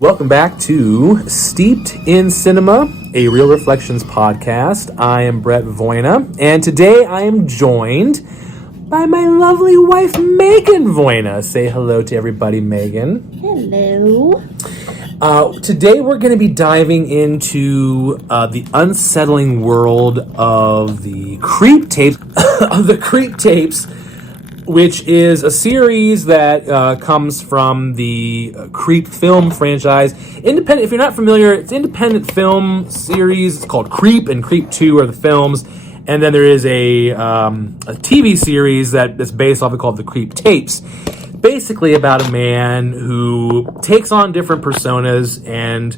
Welcome back to Steeped in Cinema, a Real Reflections podcast. I am Brett Voyna, and today I am joined by my lovely wife, Megan Voyna. Say hello to everybody, Megan. Hello. Today we're going to be diving into the unsettling world of the Creep Tapes, which is a series that comes from the Creep film franchise. Independent. If you're not familiar, it's an independent film series. It's called Creep, and Creep 2 are the films. And then there is a TV series that's based off of called The Creep Tapes. Basically about a man who takes on different personas and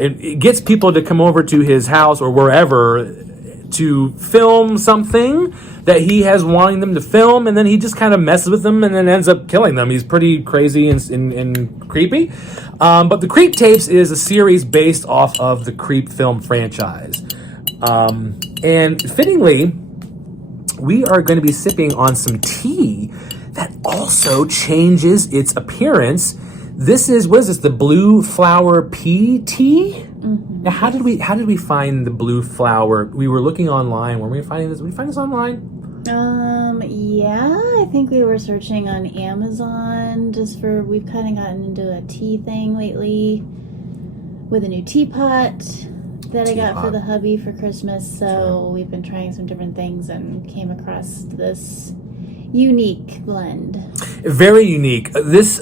it gets people to come over to his house or wherever to film something that he has wanting them to film, and then he just kind of messes with them and then ends up killing them. He's pretty crazy and creepy. But The Creep Tapes is a series based off of the Creep film franchise. And fittingly, we are going to be sipping on some tea that also changes its appearance. This is, what is this, the blue flower pea tea? Mm-hmm. Now, how did we find the blue flower? We were looking online. Were we finding this? Did we find this online? Yeah, I think we were searching on Amazon we've kind of gotten into a tea thing lately with a new teapot that I got for the hubby for Christmas. So we've been trying some different things and came across this unique blend. Very unique. This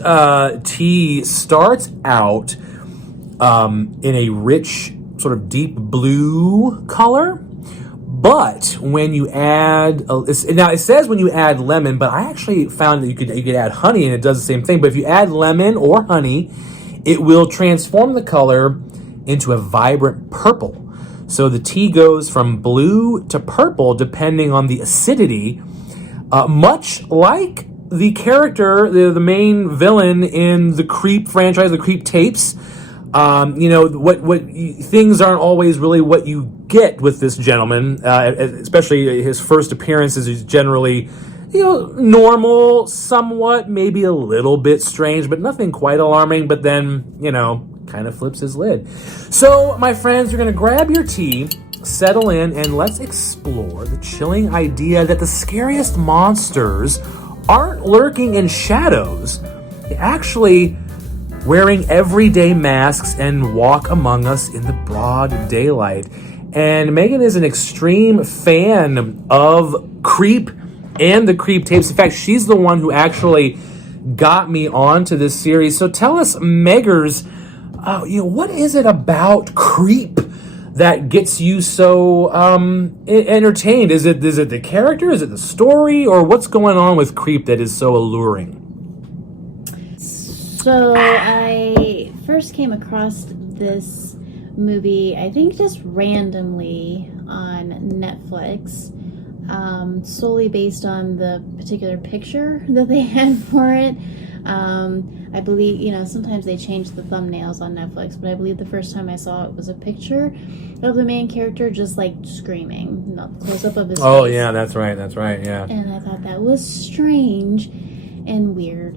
tea starts out in a rich, sort of deep blue color. But when you add, now it says when you add lemon, but I actually found that you could add honey and it does the same thing. But if you add lemon or honey, it will transform the color into a vibrant purple. So the tea goes from blue to purple depending on the acidity, much like the character, the main villain in the Creep franchise, the Creep Tapes. Things aren't always really what you get with this gentleman, especially his first appearances is generally, normal, somewhat, maybe a little bit strange, but nothing quite alarming, but then, kind of flips his lid. So, my friends, you're going to grab your tea, settle in, and let's explore the chilling idea that the scariest monsters aren't lurking in shadows. They actually wearing everyday masks and walk among us in the broad daylight. And Megan is an extreme fan of Creep and the Creep Tapes. In fact, she's the one who actually got me onto this series. So tell us, Meggers, what is it about Creep that gets you so entertained? Is it the character? Is it the story? Or what's going on with Creep that is so alluring? So I first came across this movie, I think just randomly on Netflix, solely based on the particular picture that they had for it. I believe, sometimes they change the thumbnails on Netflix, but I believe the first time I saw it was a picture of the main character just like screaming, not the close-up of his face. Oh, yeah, that's right, yeah. And I thought that was strange and weird.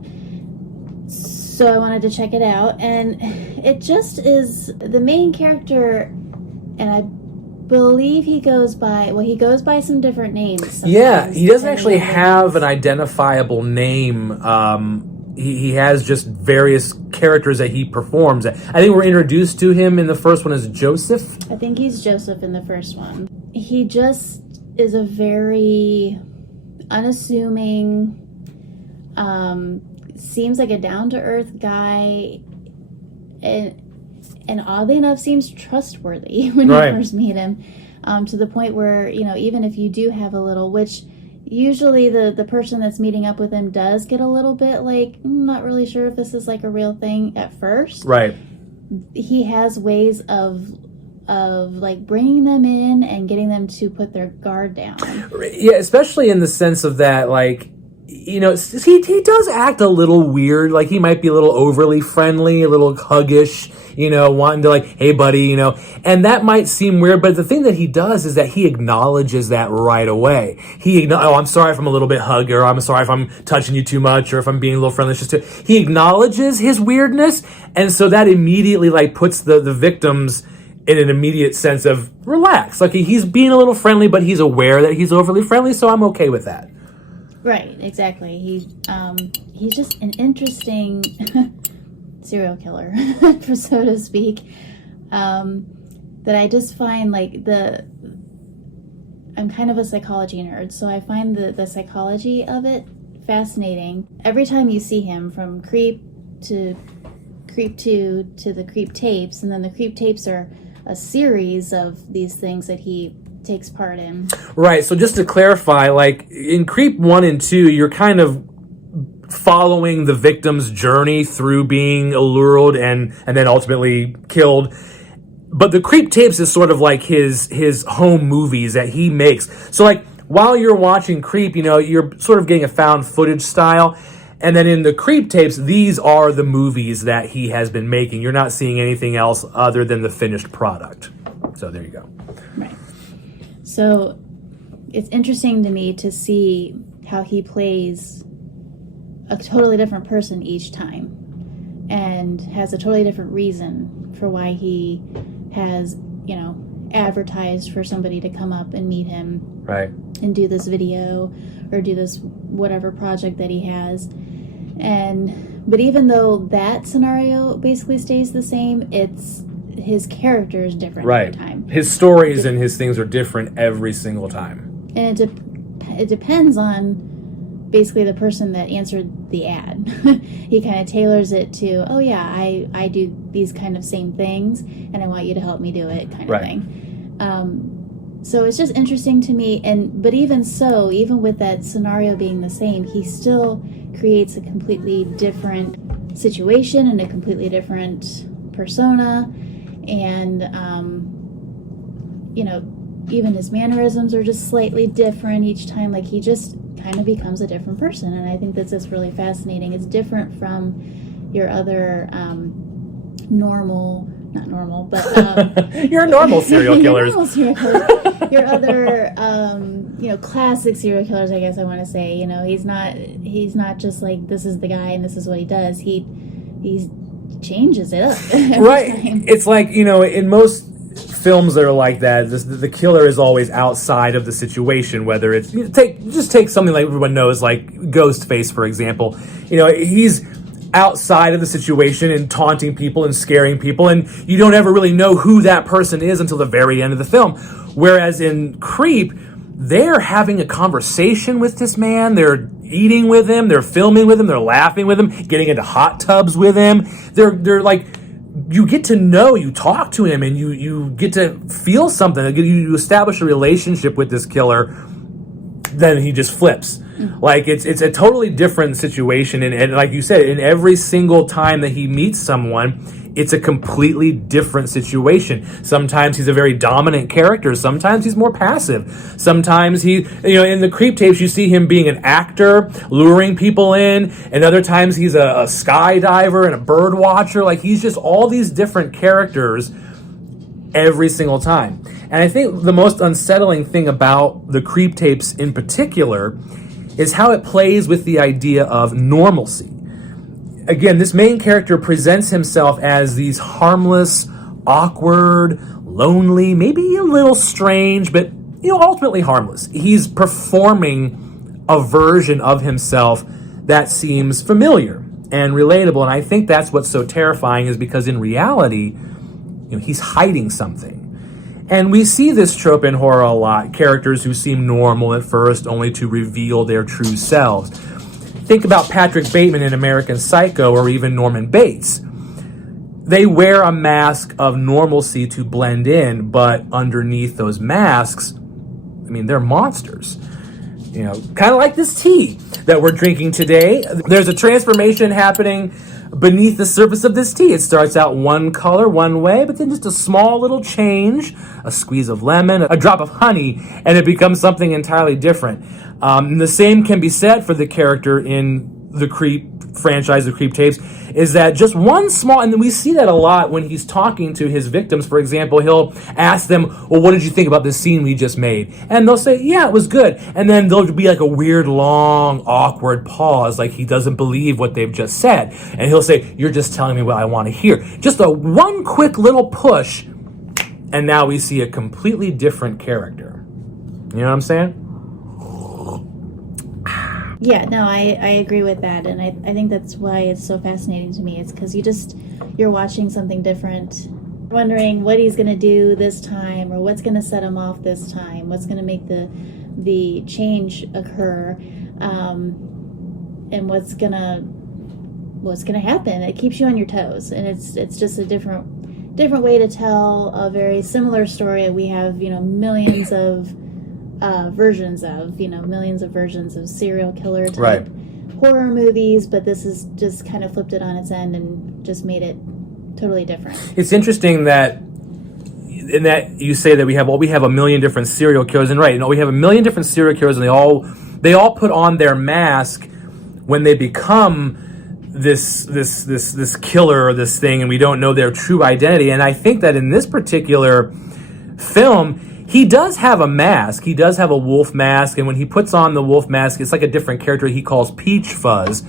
So I wanted to check it out, and it just is the main character, and I believe he goes by some different names sometimes. Yeah, he doesn't actually have an identifiable name. He has just various characters that he performs. I think we're introduced to him in the first one as Joseph. I think he's Joseph in the first one. He just is a very unassuming, seems like a down-to-earth guy, and oddly enough seems trustworthy when you first meet him, to the point where, even if you do have a little, which usually the person that's meeting up with him does get a little bit like, not really sure if this is like a real thing at first. Right. He has ways of like bringing them in and getting them to put their guard down. Yeah, especially in the sense of that, like, he does act a little weird. Like, he might be a little overly friendly, a little huggish, wanting to, like, hey, buddy, and that might seem weird. But the thing that he does is that he acknowledges that right away. I'm sorry if I'm a little bit huggy, or I'm sorry if I'm touching you too much, or if I'm being a little friendly. He acknowledges his weirdness. And so that immediately, like, puts the victims in an immediate sense of relax. Like, he's being a little friendly, but he's aware that he's overly friendly. So I'm okay with that. Right, exactly. He's just an interesting serial killer, so to speak. That I just find, like, I'm kind of a psychology nerd, so I find the psychology of it fascinating. Every time you see him, from Creep to Creep 2 to the Creep tapes, and then the Creep tapes are a series of these things that he takes part in. Right. So just to clarify, like, in Creep 1 and 2, you're kind of following the victim's journey through being allured and then ultimately killed. But the Creep tapes is sort of like his home movies that he makes. So, like, while you're watching Creep, you're sort of getting a found footage style. And then in the Creep tapes, these are the movies that he has been making. You're not seeing anything else other than the finished product. So there you go. Right. So it's interesting to me to see how he plays a totally different person each time, and has a totally different reason for why he has, advertised for somebody to come up and meet him. Right. And do this video or do this whatever project that he has. But even though that scenario basically stays the same, his character is different every time. His stories and his things are different every single time. And it depends on basically the person that answered the ad. He kind of tailors it to, oh yeah, I do these kind of same things, and I want you to help me do it, kind of thing. So it's just interesting to me. But even so, even with that scenario being the same, he still creates a completely different situation and a completely different persona. And, even his mannerisms are just slightly different each time. Like, he just kind of becomes a different person. And I think that's just really fascinating. It's different from your other not normal, but your normal serial killers. Your other classic serial killers, I guess I want to say. He's not just like, this is the guy and this is what he does. He changes it up every time. It's like, in most films that are like that, the killer is always outside of the situation. Whether it's take something like everyone knows, like Ghostface, for example. He's outside of the situation and taunting people and scaring people, and you don't ever really know who that person is until the very end of the film. Whereas in Creep, they're having a conversation with this man, they're eating with him, they're filming with him, they're laughing with him, getting into hot tubs with him. They're like, you get to know, you talk to him, and you get to feel something. You establish a relationship with this killer, then he just flips. Like, it's a totally different situation, and like you said, in every single time that he meets someone, it's a completely different situation. Sometimes he's a very dominant character. Sometimes he's more passive. Sometimes in the Creep tapes, you see him being an actor, luring people in, and other times he's a skydiver and a bird watcher. Like, he's just all these different characters every single time. And I think the most unsettling thing about the Creep tapes in particular is how it plays with the idea of normalcy. Again, this main character presents himself as these harmless, awkward, lonely, maybe a little strange, but ultimately harmless. He's performing a version of himself that seems familiar and relatable. And I think that's what's so terrifying, is because in reality, he's hiding something. And we see this trope in horror a lot. Characters who seem normal at first, only to reveal their true selves. Think about Patrick Bateman in American Psycho, or even Norman Bates. They wear a mask of normalcy to blend in, but underneath those masks, they're monsters. Kind of like this tea that we're drinking today. There's a transformation happening beneath the surface of this tea. It starts out one color, one way, but then just a small little change, a squeeze of lemon, a drop of honey, and it becomes something entirely different. And the same can be said for the character in the Creep franchise, the Creep tapes, is that just one small, and we see that a lot when he's talking to his victims. For example, he'll ask them, well, what did you think about this scene we just made? And they'll say, yeah, it was good. And then there'll be like a weird, long, awkward pause, like he doesn't believe what they've just said. And he'll say, you're just telling me what I want to hear. Just a one quick little push, and now we see a completely different character. You know what I'm saying? Yeah, no, I agree with that, and I think that's why it's so fascinating to me. It's because you're watching something different, wondering what he's going to do this time, or what's going to set him off this time, what's going to make the change occur, and what's gonna happen. It keeps you on your toes, and it's just a different way to tell a very similar story. We have millions of versions of serial killer type horror movies, but this is just kind of flipped it on its end and just made it totally different. It's interesting that you say that we have a million different serial killers, and we have a million different serial killers, and they all put on their mask when they become this killer or this thing, and we don't know their true identity. And I think that in this particular film, he does have a mask. He does have a wolf mask, and when he puts on the wolf mask, it's like a different character he calls Peach Fuzz.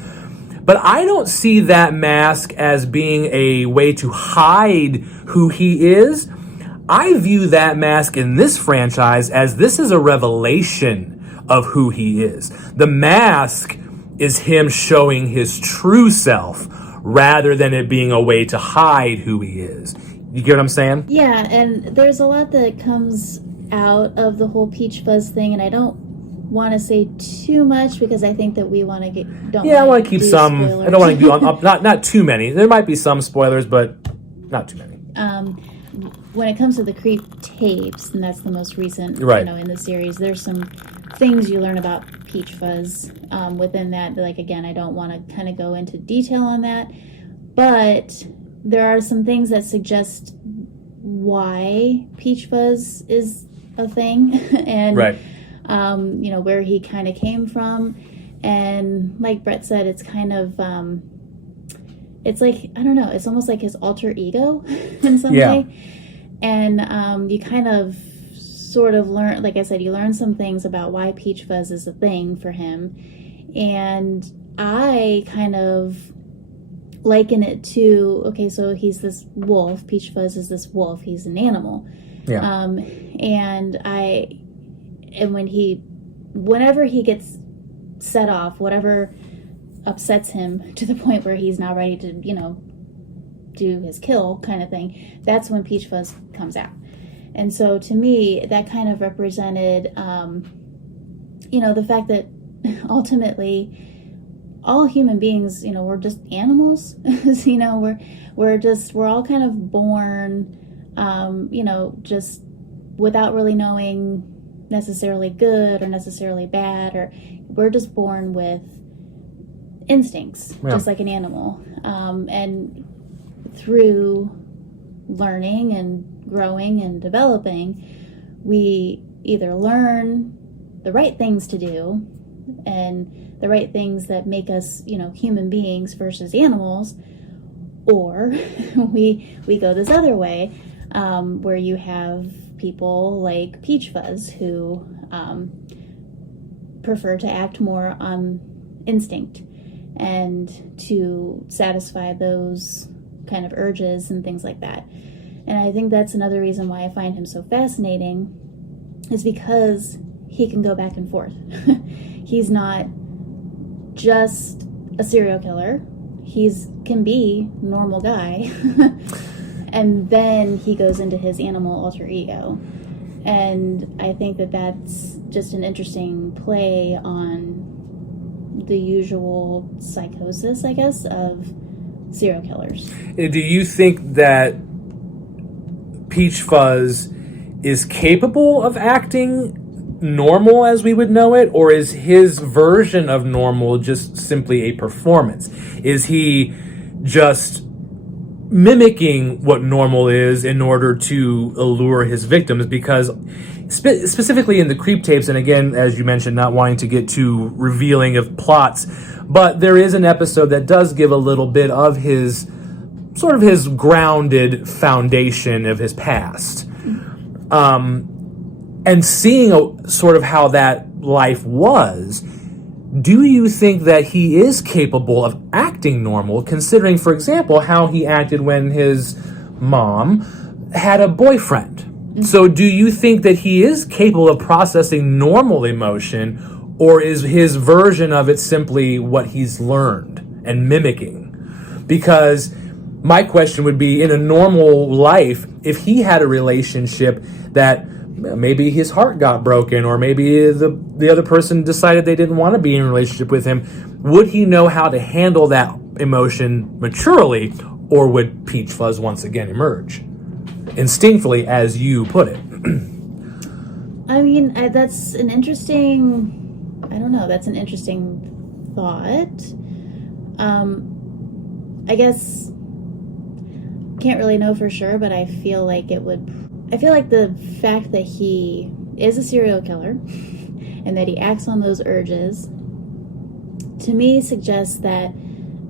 But I don't see that mask as being a way to hide who he is. I view that mask in this franchise as this is a revelation of who he is. The mask is him showing his true self rather than it being a way to hide who he is. You get what I'm saying? Yeah, and there's a lot that comes out of the whole Peach Fuzz thing, and I don't want to say too much because I think that we want to I want to keep some. Spoilers. I don't want to do not too many. There might be some spoilers, but not too many. When it comes to the Creep tapes, and that's the most recent, in the series, there's some things you learn about Peach Fuzz within that. Like, again, I don't want to kind of go into detail on that, but there are some things that suggest why Peach Fuzz is a thing, and where he kind of came from. And like Brett said, it's kind of it's like, I don't know, it's almost like his alter ego in some way. And you kind of sort of learn, like I said, you learn some things about why Peach Fuzz is a thing for him. And I kind of liken it to, okay, so he's this wolf. Peach Fuzz is this wolf. He's an animal. Yeah. And whenever he gets set off, whatever upsets him to the point where he's now ready to, do his kill kind of thing, that's when Peach Fuzz comes out. And so to me, that kind of represented, the fact that ultimately all human beings, we're just animals. We're all kind of born, just without really knowing necessarily good or necessarily bad, or we're just born with instincts, just like an animal. And through learning and growing and developing, we either learn the right things to do and the right things that make us, human beings versus animals, or we go this other way, where you have people like Peach Fuzz who prefer to act more on instinct and to satisfy those kind of urges and things like that. And I think that's another reason why I find him so fascinating, is because he can go back and forth. He's not just a serial killer. Can be a normal guy. And then he goes into his animal alter ego. And I think that that's just an interesting play on the usual psychosis, I guess, of serial killers. Do you think that Peach Fuzz is capable of acting normal as we would know it, or is his version of normal just simply a performance? Is he just mimicking what normal is in order to allure his victims, because specifically in the creep tapes, and again, as you mentioned, not wanting to get too revealing of plots, but there is an episode that does give a little bit of his sort of his grounded foundation of his past, and seeing sort of how that life was. Do you think that he is capable of acting normal, considering, for example, how he acted when his mom had a boyfriend? Mm-hmm. So do you think that he is capable of processing normal emotion, or is his version of it simply what he's learned and mimicking? Because my question would be, in a normal life, if he had a relationship that maybe his heart got broken, or maybe the other person decided they didn't want to be in a relationship with him, would he know how to handle that emotion maturely, or would Peach Fuzz once again emerge instinctively, as you put it? I mean, that's an interesting, I don't know, that's an interesting thought. I guess, can't really know for sure, but I feel like the fact that he is a serial killer and that he acts on those urges, to me suggests that,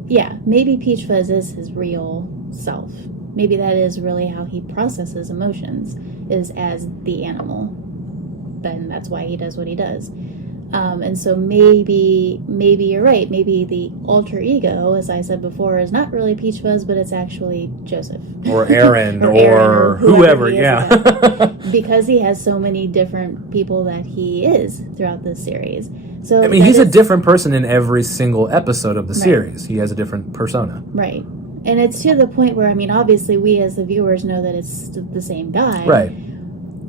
yeah, maybe Peach Fuzz is his real self. Maybe that is really how he processes emotions, is as the animal. Then that's why he does what he does. And so maybe you're right. Maybe the alter ego, as I said before, is not really Peach Fuzz, but it's actually Joseph. Or Aaron, or whoever, yeah. Because he has so many different people that he is throughout this series. So I mean, he's a different person in every single episode of the series. He has a different persona. Right. And it's to the point where, I mean, obviously we as the viewers know that it's the same guy. Right.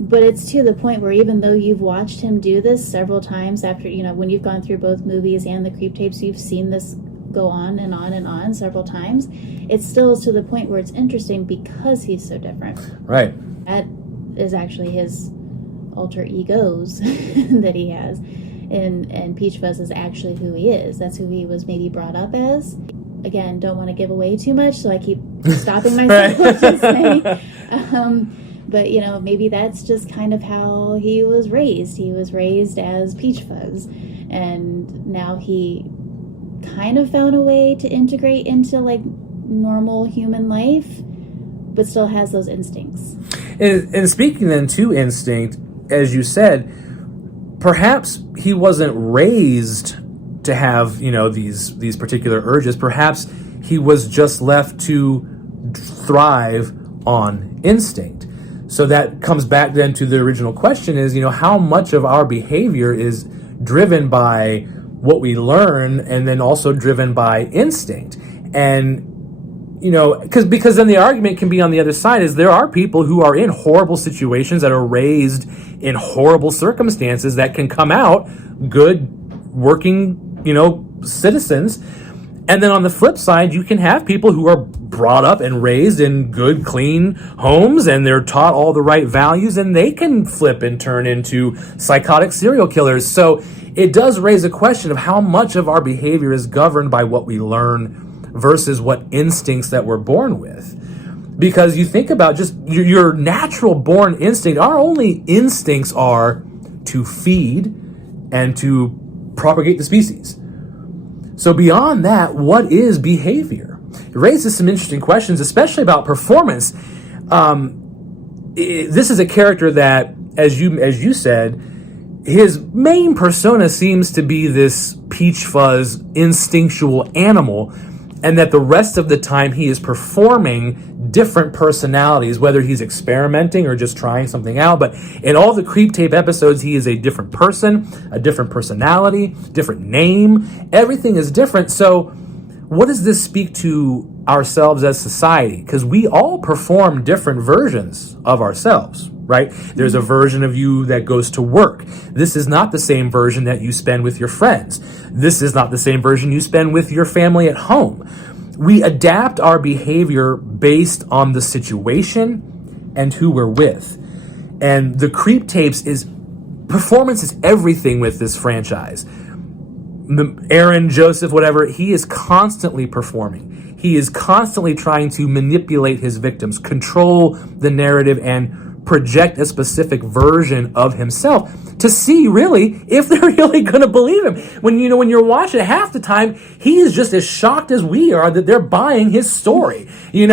But it's to the point where even though you've watched him do this several times after, when you've gone through both movies and the creep tapes, you've seen this go on and on and on several times. It still is to the point where it's interesting because he's so different. Right. That is actually his alter egos that he has. And Peach Fuzz is actually who he is. That's who he was maybe brought up as. Again, don't want to give away too much, so I keep stopping myself to say. But, maybe that's just kind of how he was raised. He was raised as Peach Fuzz. And now he kind of found a way to integrate into, normal human life, but still has those instincts. And speaking then to instinct, as you said, perhaps he wasn't raised to have, these particular urges. Perhaps he was just left to thrive on instinct. So that comes back then to the original question is, how much of our behavior is driven by what we learn and then also driven by instinct? And, because then the argument can be on the other side is there are people who are in horrible situations that are raised in horrible circumstances that can come out good working, citizens. And then on the flip side, you can have people who are brought up and raised in good, clean homes, and they're taught all the right values, and they can flip and turn into psychotic serial killers. So it does raise a question of how much of our behavior is governed by what we learn versus what instincts that we're born with. Because you think about just your natural born instinct, our only instincts are to feed and to propagate the species. So beyond that, what is behavior? It raises some interesting questions, especially about performance. This is a character that, as you said, his main persona seems to be this Peach Fuzz instinctual animal, and that the rest of the time he is performing different personalities, whether he's experimenting or just trying something out. But in all the Creep Tape episodes, he is a different person, a different personality, different name. Everything is different. So what does this speak to ourselves as society? Because we all perform different versions of ourselves, right? There's a version of you that goes to work. This is not the same version that you spend with your friends. This is not the same version you spend with your family at home. We adapt our behavior based on the situation and who we're with. And the Creep Tapes performance is everything with this franchise. Aaron, Joseph, whatever, he is constantly performing. he is constantly trying to manipulate his victims, control the narrative, and project a specific version of himself to see really if they're really going to believe him. When you're watching, half the time he is just as shocked as we are that they're buying his story. And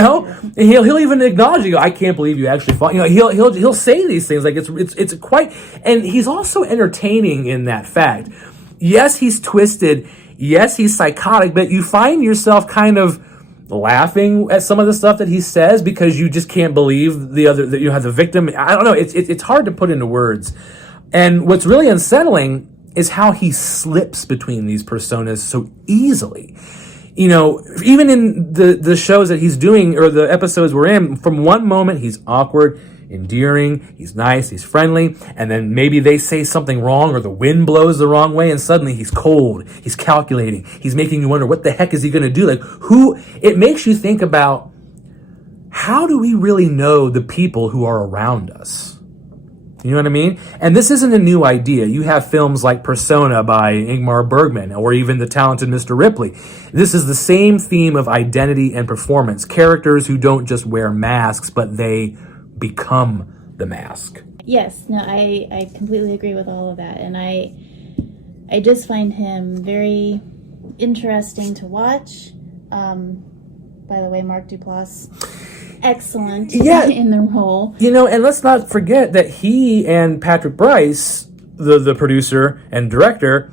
he'll even acknowledge, I can't believe you actually fought. He'll say these things like it's quite, and he's also entertaining in that fact. Yes, he's twisted. Yes, he's psychotic, but you find yourself kind of laughing at some of the stuff that he says because you just can't believe that you have the victim. I don't know. It's hard to put into words. And what's really unsettling is how he slips between these personas so easily. Even in the shows that he's doing or the episodes we're in, from one moment he's awkward, endearing, he's nice, he's friendly, and then maybe they say something wrong or the wind blows the wrong way and suddenly he's cold, he's calculating, he's making you wonder what the heck is he going to do? It makes you think about, how do we really know the people who are around us? You know what I mean? And this isn't a new idea. You have films like Persona by Ingmar Bergman or even The Talented Mr. Ripley. This is the same theme of identity and performance. Characters who don't just wear masks, but they become the mask. Yes, no, I completely agree with all of that. And I just find him very interesting to watch. By the way, Mark Duplass, excellent in the role. And let's not forget that he and Patrick Bryce, the producer and director,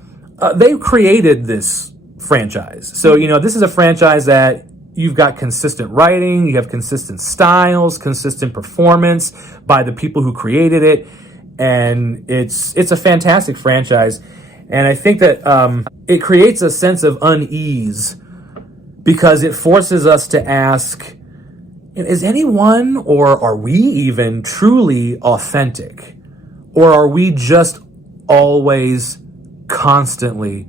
they created this franchise. So, this is a franchise that you've got consistent writing, you have consistent styles, consistent performance by the people who created it, and it's a fantastic franchise. And I think that it creates a sense of unease because it forces us to ask, is anyone, or are we even truly authentic? Or are we just always constantly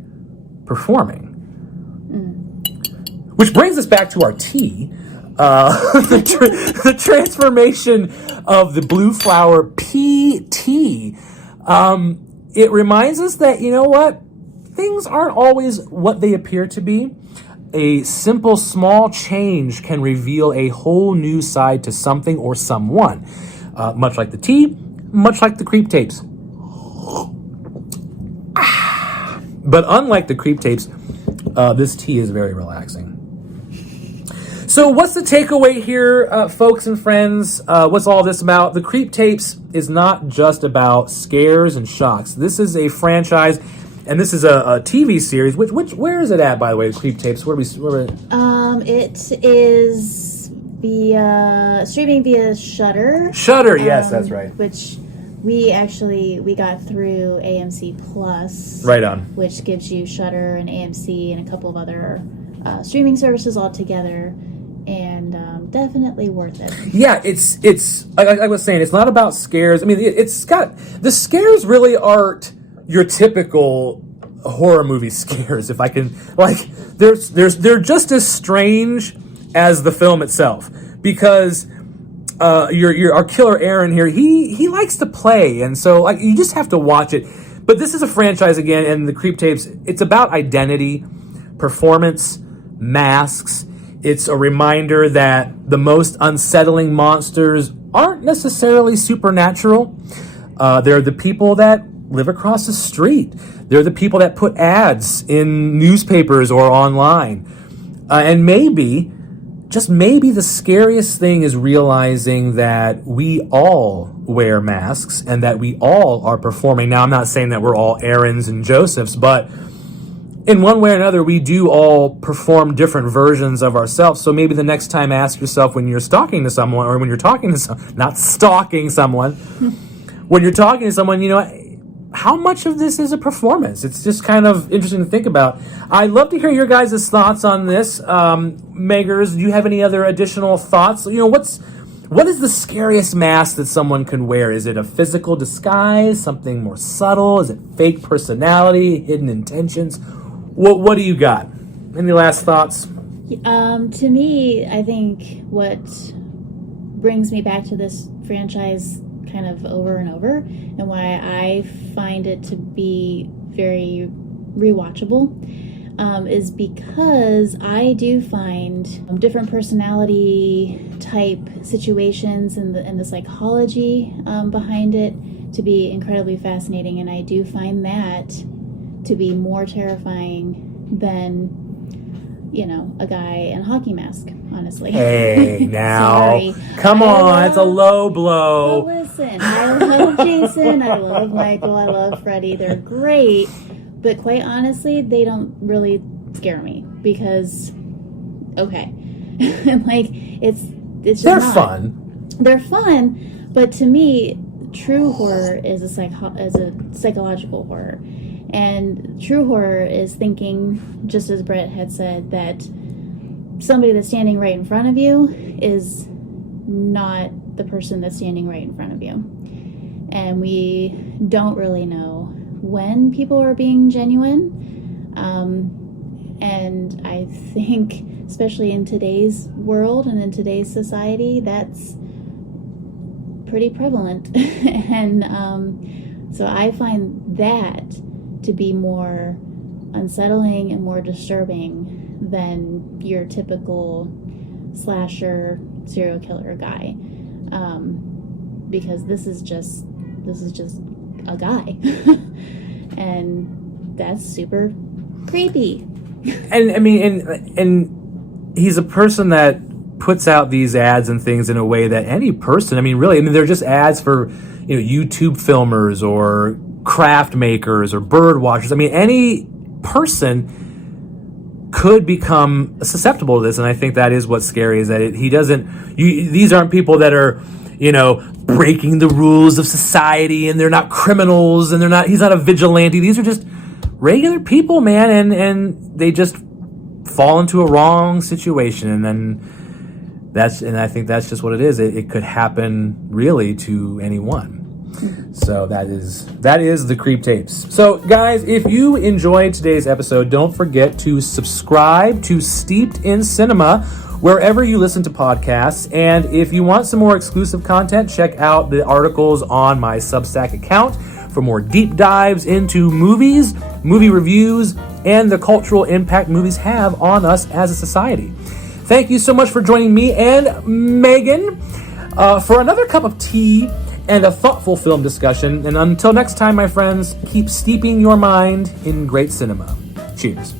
performing? Which brings us back to our tea. The transformation of the blue flower PT. It reminds us that, things aren't always what they appear to be. A simple, small change can reveal a whole new side to something or someone. Much like the tea, much like the creep tapes. But unlike the creep tapes, this tea is very relaxing. So what's the takeaway here, folks and friends? What's all this about? The Creep Tapes is not just about scares and shocks. This is a franchise, and this is a TV series. Where is it at, by the way, the Creep Tapes? Where It is streaming via Shudder. Shudder, yes, that's right. Which we got through AMC Plus. Right on. Which gives you Shudder and AMC and a couple of other streaming services all together. And definitely worth it. Yeah, it's like I was saying, it's not about scares. I mean, the scares really aren't your typical horror movie scares. If I can, they're just as strange as the film itself, because our killer Aaron here, he likes to play, and so you just have to watch it. But this is a franchise again, and the Creep Tapes. It's about identity, performance, masks. It's a reminder that the most unsettling monsters aren't necessarily supernatural. They're the people that live across the street. They're the people that put ads in newspapers or online. And maybe, just maybe, the scariest thing is realizing that we all wear masks and that we all are performing. Now, I'm not saying that we're all Aarons and Josephs, but in one way or another, we do all perform different versions of ourselves. So maybe the next time, ask yourself when you're talking to someone, or when you're talking to someone, not stalking someone, when you're talking to someone, how much of this is a performance? It's just kind of interesting to think about. I'd love to hear your guys' thoughts on this. Meggers, do you have any other additional thoughts? What is the scariest mask that someone can wear? Is it a physical disguise, something more subtle? Is it fake personality, hidden intentions? What do you got? Any last thoughts? To me, I think what brings me back to this franchise kind of over and over, and why I find it to be very rewatchable, is because I do find different personality type situations and the psychology behind it to be incredibly fascinating, and I do find that to be more terrifying than, a guy in a hockey mask, honestly. Hey, now. Sorry. Come on, it's a low blow. Well, listen, I love Jason, I love Michael, I love Freddy. They're great, but quite honestly, they don't really scare me because, okay, like it's just They're not. fun. They're fun, but to me, true horror is a psychological horror. And true horror is thinking, just as Brett had said, that somebody that's standing right in front of you is not the person that's standing right in front of you. And we don't really know when people are being genuine. And I think, especially in today's world and in today's society, that's pretty prevalent. And so I find that to be more unsettling and more disturbing than your typical slasher serial killer guy, because this is just a guy, and that's super creepy. And I mean, and he's a person that puts out these ads and things in a way that any person, they're just ads for, YouTube filmers or craft makers or bird watchers. Any person could become susceptible to this, and I think that is what's scary, is that these aren't people that are, breaking the rules of society, and they're not criminals, and he's not a vigilante. These are just regular people, man, and they just fall into a wrong situation, and then I think that's just what it is. It could happen really to anyone. So that is the Creep Tapes. So guys, if you enjoyed today's episode, don't forget to subscribe to Steeped in Cinema wherever you listen to podcasts. And if you want some more exclusive content, check out the articles on my Substack account for more deep dives into movies, movie reviews, and the cultural impact movies have on us as a society. Thank you so much for joining me and Megan for another cup of tea and a thoughtful film discussion. And until next time, my friends, keep steeping your mind in great cinema. Cheers.